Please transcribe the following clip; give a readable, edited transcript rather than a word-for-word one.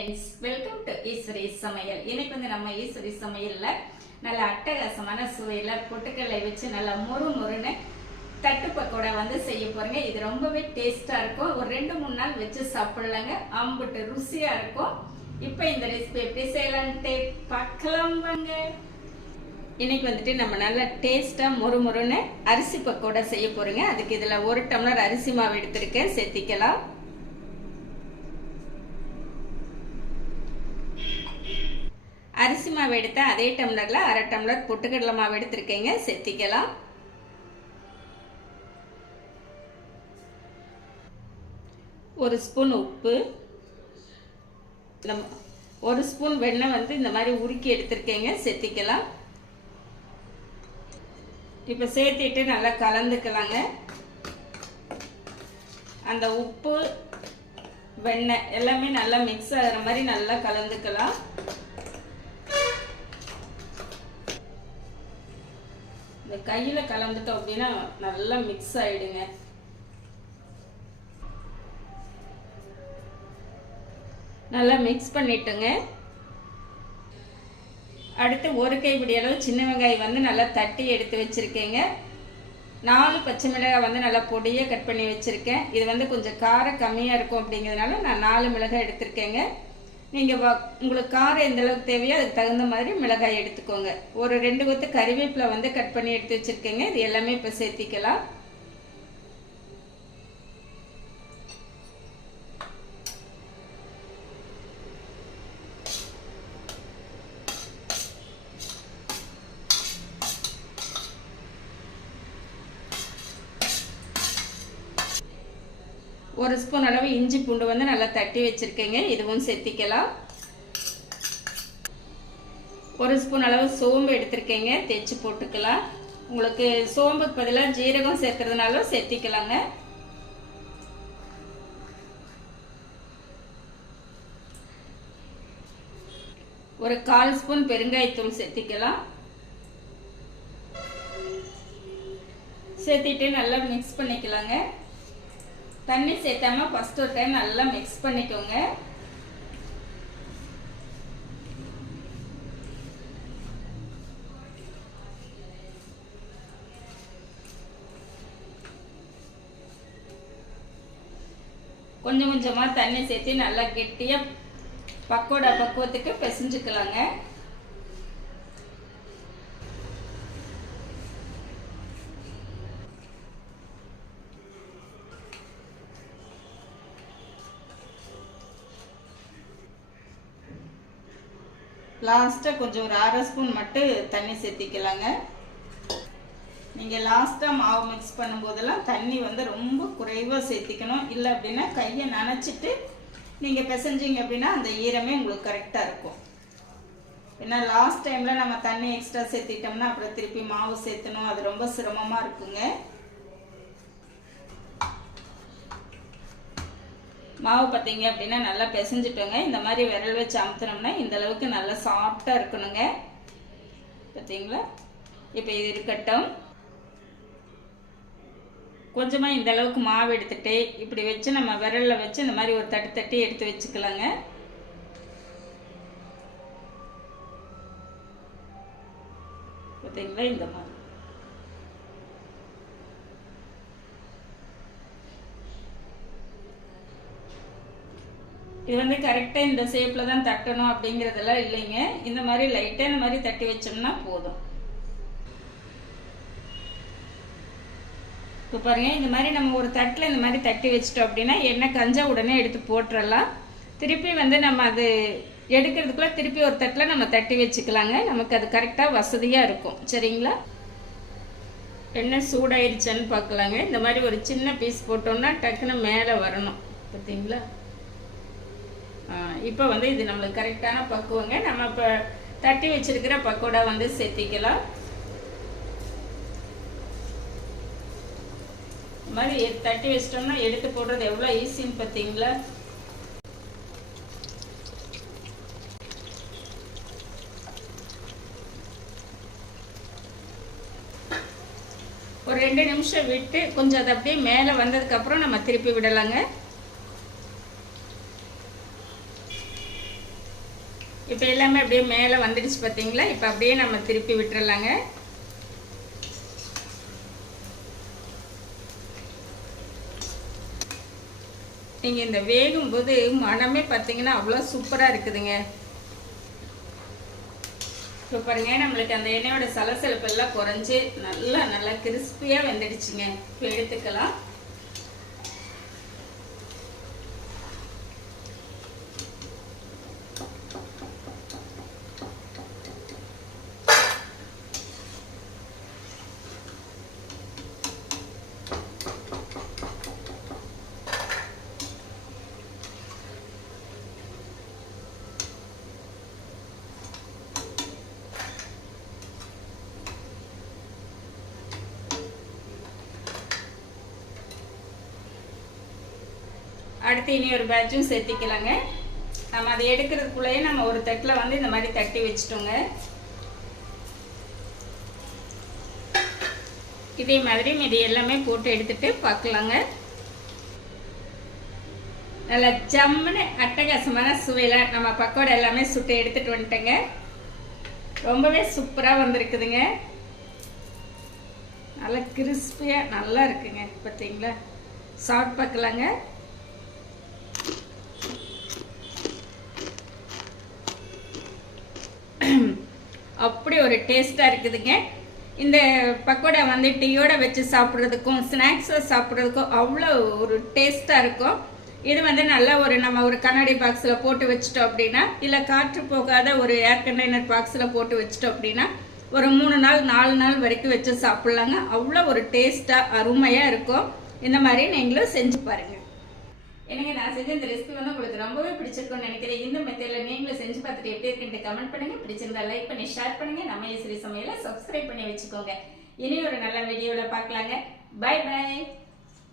Friends, welcome to Eswari சமையல். இன்னைக்கு வந்து நம்ம ஈஸ்வரி சமையல்ல நல்ல அட்டகாசமான சுவையில பொட்டுக்கடலை வச்சு நல்லா மொறுன்னு தட்டு பக்கோடா வந்து செய்ய போறீங்க. இது ரொம்பவே டேஸ்டா இருக்கும். ஒரு 2-3 நாள் வச்சு சாப்பிடலாங்க. அம்புட்டு ருசியா இருக்கும். இப்போ இந்த ரெசிபி எப்படி செய்யலான்ட்டு பார்க்கலாம் வாங்க. இன்னைக்கு வந்துட்டு நம்ம நல்லா டேஸ்டா மொறுன்னு அரிசி பக்கோடா செய்ய போறீங்க. அதுக்கு இதுல 1 டம்ளர் அரிசி மாவு எடுத்திருக்கேன், சேர்த்திக்கலாம். அரிசி மாவு எடுத்த அதே டம்ளர்ல 1/2 டம்ளர் பொட்டுக்கடலை மாவு எடுத்திருக்கேங்க, சேர்த்திக்கலாம். ஒரு ஸ்பூன் உப்பு, 1 ஸ்பூன் வெண்ணெய் வந்து இந்த மாதிரி உருக்கி எடுத்திருக்கேங்க, சேர்த்திக்கலாம். இப்போ சேர்த்திட்டு நல்லா கலந்துக்கலாங்க. அந்த உப்பு வெண்ணெய் எல்லாமே நல்லா மிக்ஸ் ஆகிற மாதிரி நல்லா கலந்துக்கலாம். இந்த கையில் கலந்துட்டோம் அப்படின்னா நல்லா மிக்ஸ் ஆயிடுங்க. நல்லா மிக்ஸ் பண்ணிட்டுங்க. அடுத்து 1 கைப்பிடி அளவு சின்ன வெங்காயம் வந்து நல்லா தட்டி எடுத்து வச்சிருக்கேங்க. 4 பச்சை மிளகாய் வந்து நல்லா பொடியாக கட் பண்ணி வச்சுருக்கேன். இது வந்து கொஞ்சம் காரம் கம்மியாக இருக்கும் அப்படிங்கிறதுனால நான் 4 மிளகாய் எடுத்திருக்கேங்க. நீங்கள் உங்களுக்கு காரம் எந்த அளவுக்கு தேவையோ அதுக்கு தகுந்த மாதிரி மிளகாய் எடுத்துக்கோங்க. ஒரு 2 கொத்து கறிவேப்பிலை வந்து கட் பண்ணி எடுத்து வச்சுருக்கேங்க. இது எல்லாமே இப்போ சேர்த்திக்கலாம். ஒரு ஸ்பூன் அளவு இஞ்சி பூண்டு வந்து நல்லா தட்டி வச்சிருக்கேங்க, இதுவும் சேர்த்திக்கலாம். 1 ஸ்பூன் அளவு சோம்பு எடுத்திருக்கேங்க, தேய்ச்சி போட்டுக்கலாம். உங்களுக்கு சோம்புக்கு பதிலாக ஜீரகம் சேர்க்கறதுனாலும் சேர்த்திக்கலாங்க. ஒரு 1/4 ஸ்பூன் பெருங்காயத்தூள் சேர்த்திக்கலாம். சேர்த்திட்டு நல்லா மிக்ஸ் பண்ணிக்கலாங்க. தண்ணி சேர்த்தாம ஃபர்ஸ்ட் ஒரு டைம் நல்லா மிக்ஸ் பண்ணிக்கோங்க. கொஞ்சம் கொஞ்சமா தண்ணி சேர்த்து நல்லா கெட்டியா பக்கோடா பக்குவத்துக்கு பிசைஞ்சுக்கலாங்க. லாஸ்ட்டாக கொஞ்சம் ஒரு 1/2 ஸ்பூன் மட்டும் தண்ணி சேர்த்திக்கலாங்க. நீங்கள் லாஸ்ட்டாக மாவு மிக்ஸ் பண்ணும்போதெல்லாம் தண்ணி வந்து ரொம்ப குறைவாக சேர்த்திக்கணும். இல்லை அப்படின்னா கையை நனைச்சிட்டு நீங்கள் பிசைஞ்சிங்க அப்படின்னா அந்த ஈரமே உங்களுக்கு கரெக்டாக இருக்கும். ஏன்னா லாஸ்ட் டைமில் நம்ம தண்ணி எக்ஸ்ட்ரா சேர்த்திட்டோம்னா அப்புறம் திருப்பி மாவு சேர்த்தணும், அது ரொம்ப சிரமமாக இருக்குங்க. மாவு பார்த்தீங்க அப்படின்னா நல்லா பிசைஞ்சிட்டோங்க. இந்த மாதிரி விரல் வச்சு அமுத்தினோம்னா இந்த அளவுக்கு நல்லா சாஃப்டாக இருக்கணுங்க. பார்த்தீங்களா? இப்போ இது இருக்கட்டும். கொஞ்சமாக இந்த அளவுக்கு மாவு எடுத்துட்டு இப்படி வச்சு நம்ம விரலில் வச்சு இந்த மாதிரி ஒரு தட்டி எடுத்து வச்சுக்கலாங்க. பார்த்தீங்களா? இந்த மாதிரி இது வந்து கரெக்டாக இந்த ஷேப்பில் தான் தட்டணும் அப்படிங்கிறதெல்லாம் இல்லைங்க. இந்த மாதிரி லைட்டாக இந்த மாதிரி தட்டி வச்சோம்னா போதும். இப்போ பாருங்கள், இந்த மாதிரி நம்ம ஒரு தட்டில் இந்த மாதிரி தட்டி வச்சிட்டோம் அப்படின்னா எண்ணெய் கஞ்சா உடனே எடுத்து போட்டுடலாம். திருப்பி வந்து நம்ம அது எடுக்கிறதுக்குள்ளே திருப்பி ஒரு தட்டில் நம்ம தட்டி வச்சுக்கலாங்க. நமக்கு அது கரெக்டாக வசதியாக இருக்கும். சரிங்களா? எண்ணெய் சூடாயிருச்சான்னு பார்க்கலாங்க. இந்த மாதிரி ஒரு சின்ன பீஸ் போட்டோம்னா டக்குன்னு மேலே வரணும். பார்த்தீங்களா? இப்போ வந்து இது நம்மளுக்கு கரெக்டான பக்குவங்க. நம்ம இப்போ தட்டி வச்சிருக்கிற பக்கோடா வந்து சேர்த்திக்கலாம். இந்த மாதிரி தட்டி வச்சிட்டோம்னா எடுத்து போடுறது எவ்வளோ ஈஸின்னு பார்த்தீங்களா? ஒரு 2 நிமிஷம் விட்டு கொஞ்சம் அது அப்படியே மேலே வந்ததுக்கப்புறம் நம்ம திருப்பி விடலாங்க. இப்போ எல்லாமே அப்படியே மேலே வந்துடுச்சு பார்த்தீங்களா? இப்போ அப்படியே நம்ம திருப்பி விட்டுறலாங்க. நீங்கள் இந்த வேகும்போது மனமே பார்த்தீங்கன்னா அவ்வளோ சூப்பராக இருக்குதுங்க. இப்போ பாருங்க, நம்மளுக்கு அந்த எண்ணெயோட சலசலப்பு எல்லாம் குறைஞ்சி நல்லா கிறிஸ்பியாக வெந்துடுச்சுங்க. இப்போ எடுத்துக்கலாம். அடுத்து இனி ஒரு பேட்சும் சேர்த்திக்கலாங்க. நம்ம அதை எடுக்கிறதுக்குள்ளேயே நம்ம ஒரு தட்டில் வந்து இந்த மாதிரி தட்டி வச்சுட்டோங்க. இதே மாதிரி மீதி எல்லாமே போட்டு எடுத்துட்டு பார்க்கலாங்க. நல்லா ஜம்முன்னு அட்டகாசமான சுவையில் நம்ம பக்கோடா எல்லாமே சுட்டு எடுத்துட்டு வந்துட்டேங்க. ரொம்பவே சூப்பராக வந்திருக்குதுங்க. நல்லா கிறிஸ்பியாக நல்லா இருக்குங்க. பார்த்தீங்களா? சாப்பிட்டு பார்க்கலாங்க. அப்படி ஒரு டேஸ்ட்டாக இருக்குதுங்க. இந்த பக்கோடா வந்து டீயோட வச்சு சாப்பிட்றதுக்கும் ஸ்நாக்ஸாக சாப்பிட்றதுக்கும் அவ்வளோ ஒரு டேஸ்ட்டாக இருக்கும். இது வந்து நல்லா நம்ம ஒரு கண்ணாடி பாக்ஸில் போட்டு வச்சிட்டோம் அப்படின்னா, இல்லை காற்று போகாத ஒரு ஏர் கண்டெய்னர் பாக்ஸில் போட்டு வச்சிட்டோம் அப்படின்னா ஒரு 3 நாள் 4 நாள் வரைக்கும் வச்சு சாப்பிட்லாங்க. அவ்வளோ ஒரு டேஸ்ட்டாக அருமையாக இருக்கும். இந்த மாதிரி நீங்களும் செஞ்சு பாருங்கள். எனக்கு நான் செஞ்ச இந்த ரெசிபி வந்து உங்களுக்கு ரொம்பவே பிடிச்சிருக்கும்னு நினைக்கிறேன். இந்த மெத்தடில் நீங்களும் செஞ்சு பார்த்துட்டு எப்படி இருக்குன்னு கமெண்ட் பண்ணுங்க. பிடிச்சிருந்தா லைக் பண்ணி ஷேர் பண்ணுங்க. நம்ம ஈஸ்வரி சமையலை சப்ஸ்கிரைப் பண்ணி வச்சுக்கோங்க. இனி ஒரு நல்ல வீடியோவில் பார்க்கலாங்க. Bye by.